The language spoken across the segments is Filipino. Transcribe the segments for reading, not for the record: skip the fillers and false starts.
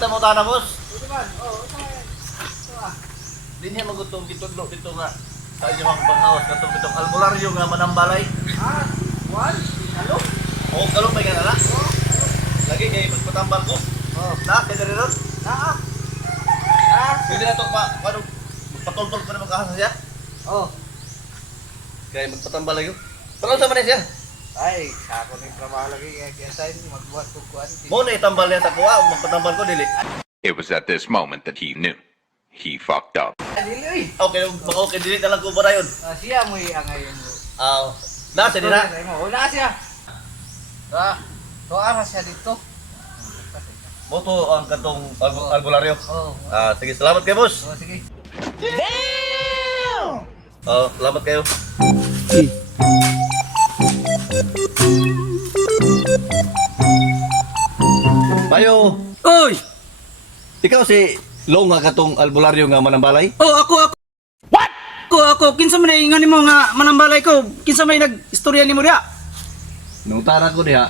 kita mo tanah, boss. Pwede man. Oo, Di niya magutong ditudlo dito nga sa inyong panghawas katong itong albularyo nga manambalay. Juan? Halo? O kalong may ganala. Lagi kay magpatambal ko. Na, kaya rin ron. Pwede na ito pa, paano, patol-tol pa na magkahasa siya. Kaya magpatambal lagi ko. Paano sa manis siya? Ay, ako ng trabaho lagi kaya sign magbuhat ko kuan. Mo na itambal niya sa kuha, magpatambal ko dili. It was at this moment that he knew. He fucked up. Dili. Okay, dili na lang ko ba na yun? Siya mo iangayon mo. Nasa din na. Wala siya. Tuara siya dito. Mo to ang katong albularyo. Oo. Sige, salamat kayo, boss. Sige. Salamat kayo. Mayo, Oy! ikaw si Long nga katong albularyo nga manambalay? Oh, ako. What? Ako. Kinsa man ay ingani mo nga manambalay ko. Kinsa may nag-istorya nimo diha? Nung tara ko diha,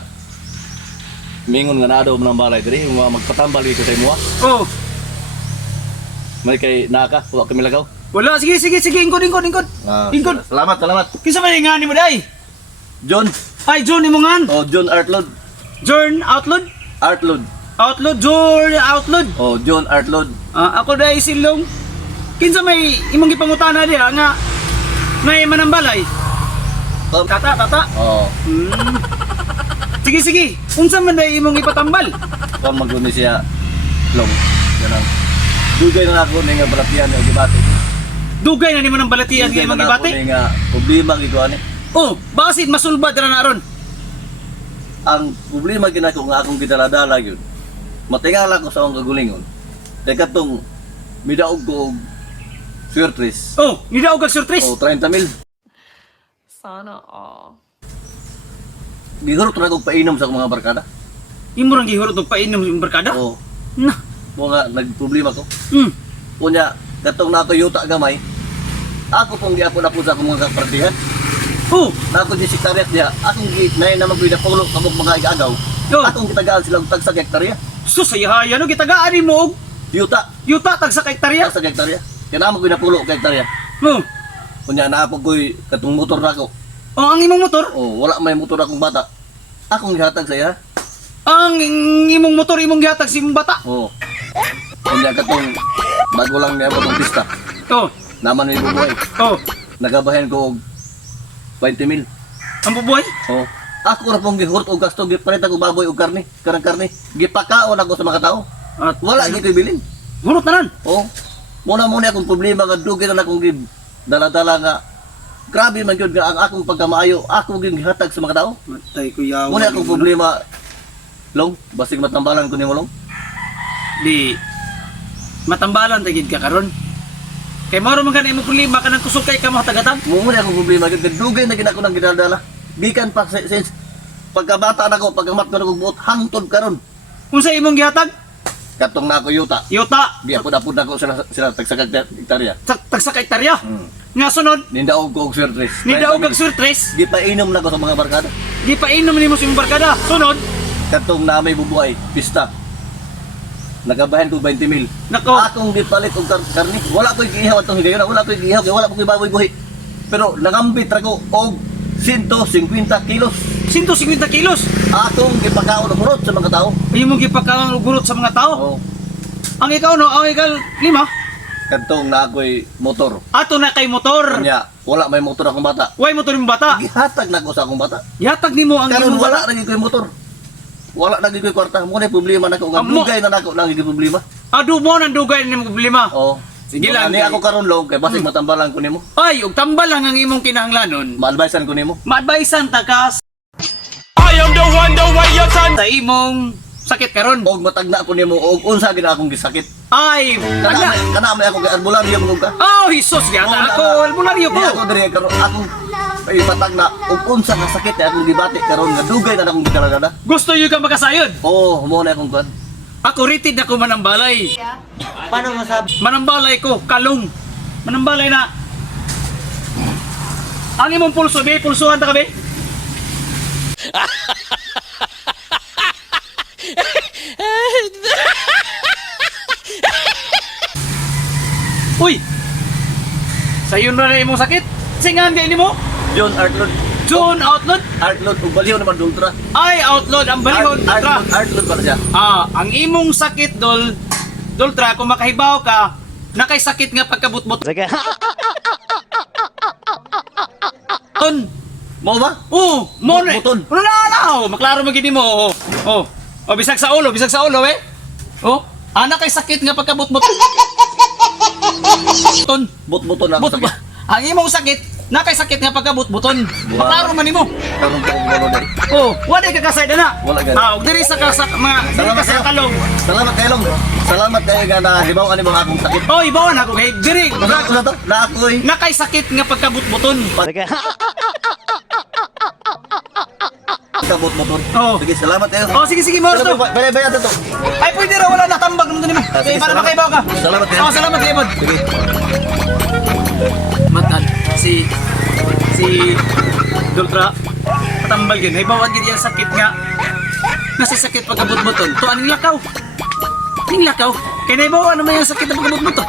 mingon nga na daw manambalay diri, yung mga magpatambal dito sa imuha. Oh. May kay naka, wa kami lagaw. Wala, sige. Ingkod. Ingkod. Salamat. Kinsa man ay ingani mo diha? John. Ay, John imongan. John Artlod. John Outlod. John Outlod. John Artlod. Ako dai silong. Kinsa may imong gipangutana diha nga may manambalay. Tata. Sige. Unsa man dai imong ipatambal? Kung maguni siya Long. Ganang. Dugay na ako nga balatian nga gibati. Dugay na nimo nang balatian nga imong gibati? Nga problema gito ani. Oh, basit masulbad ra na ron. Ang problema ginako nga akong gidaladala yun. Matingala ko sa akong kagulingon. Teka tong midaog ko og surtres. Oh, nidaog kag surprise. 30,000. Sana all. Gihurot na akong painom sa akong mga barkada. Imo rang gihurot og painom imong barkada? Oo. Na. Mga nagproblema ko. Hmm. Katong na yuta gamay. Ako pong giapon-apon sa akong mga kapartihan. Oh, Na ako di sekretariat diha. Akong nay na magbuy na pulo kabog mga igagaw. Yo. Akong gitagaan sila og tag sa hektarya. sus sayahaya no gitagaan nimo og Yuta yuta tag sa hektarya. sa hektarya. Kaya na magbuy na pulo ka hektarya. Oh. Kunya na ako ko'y katong motor na ako. Oh, ang imong motor? Wala may motor akong bata. Akong gihatag sa iya. Ang imong motor imong gihatag sa imong bata. Kunya katong bago lang niya ako pista. Oh. Naman may bubuhay. Oh. Nagabahan ko og 20,000. Ang bubuhay? Ako ra pong gihurot og gasto gipalit ako baboy og karne, karne. Gipakaon ako sa mga tao. At Wala gyud ko'y bilin. hurot na nan. Muna akong problema nga dugay na akong dala-dala nga grabe man gyud nga ang akong pagkamaayo, ako gyud gihatag sa mga tao. Matay ko yawa. Muna akong problema Long, basig matambalan ko nimo Long. Di matambalan tagid ka karon. Kay mao man kanimo problema kanang kusog kay ka mo tagatan. Muna akong problema gyud dugay na gid ako nang gidala. Bikan pa since pagkabata nako, pagkamat ko nako buot hangtod karon. Unsa imong gihatag? Katong na ako yuta. Yuta Giapod-apod nako sila tagsakag hektarya. tag sa hektarya. Nga sunod, Nindaog ko og surtres. nidaog kag surtres. Gipainom na ko sa mga barkada. Di pa inom nimo sa imong barkada. Sunod, Katong na may bubuhay, pista. Nagabahan ko 20,000. nako. Akong gipalit og karne. Wala ko'y giihaw atong higayon. Wala ko'y giihaw kay wala ko'y baboy buhi. Pero nangambit ra ko og 150 kilos. 150 kilos. Akong gipakaon og murot sa mga tao. Imong gipakaon og gurot sa mga tao. Ang ikaw no, ang ikaw lima. Katong na ako'y motor. Ato na kay motor. Kanya, wala may motor akong bata. Way motor imong bata. Gihatag na ko sa akong bata. Yatag nimo ang Karon imong wala bata. lagi ko'y motor. Wala lagi ko'y kwarta. Mo na problema nako nga Amo. dugay na nako lagi ko'y problema. Ado mo nang dugay nimo problema. Sige lang, Ani kay- ako karon Long kay basig matambalan ko nimo. Ay, og tambal lang ang imong kinahanglanon. Ma-advisean ko nimo. Ma-advisean ta ka I am the one, the way you turn. sa imong sakit karon. Og matagna ko nimo og unsa gid akong gisakit. Ay, ala. Kana may ako kay albularyo mo ka. Oh, Jesus gata ako, albularyo Di ako ko. dire karon akong ay matagna og unsa nga sakit ay akong gibati karon nga dugay na akong gitalagada. Gusto yo ka makasayod. Mo na akong kuan. Ako ritid ako manambalay. Paano masabi? Manambalay ko, kalong. Manambalay na. Ang imong pulso, be, pulsuhan ta ka, be. Dayon na imong sakit. Singan kay nimo? John Artlod. John Outlod. Artlod, ug baliw naman Dultra. Ay, Outlod ang balihon. Ultra. Artlod pala siya. Ang imong sakit Dultra, kung makahibaw ka, nakay sakit nga pagkabutbot. Ton. Mo ba? Oh, mo na. Butbuton. Ano na? Maklaro magini mo. Oh. Oh, bisag sa ulo eh. Oh, anak kay sakit nga pagkabutbot. Ton. Butbuton ako But, ang imong sakit, nakay sakit nga pagkabutbuton. Wow. Maklaro man nimo. Karong ko galo dai. Oh, wala ka kasay na. Wala gani. Og diri sa mga diri Salamat ka sa kayo. kalong. Salamat kayo long. Salamat kayo nga na hibaw ani mga akong sakit. Oh, ibawan ako kay diri. Ano to? Na ako'y Nakay sakit nga pagkabutbuton. kabut-buton. Oh. Sige, salamat kayo. Oh, sige mo to. Bayad to. Ay, pwede ra wala natambag nung nimo. Sige, Kay para salamat. makaibaw ka. Salamat kayo. Oh, salamat kay Bod. Sige. Matan si Dultra patambal gid. Hibawan gid yang sakit nga. Nasa sakit pagkabutbuton. To aning lakaw. Ning lakaw. Kay naibaw ano may sakit na pagkabutbuton.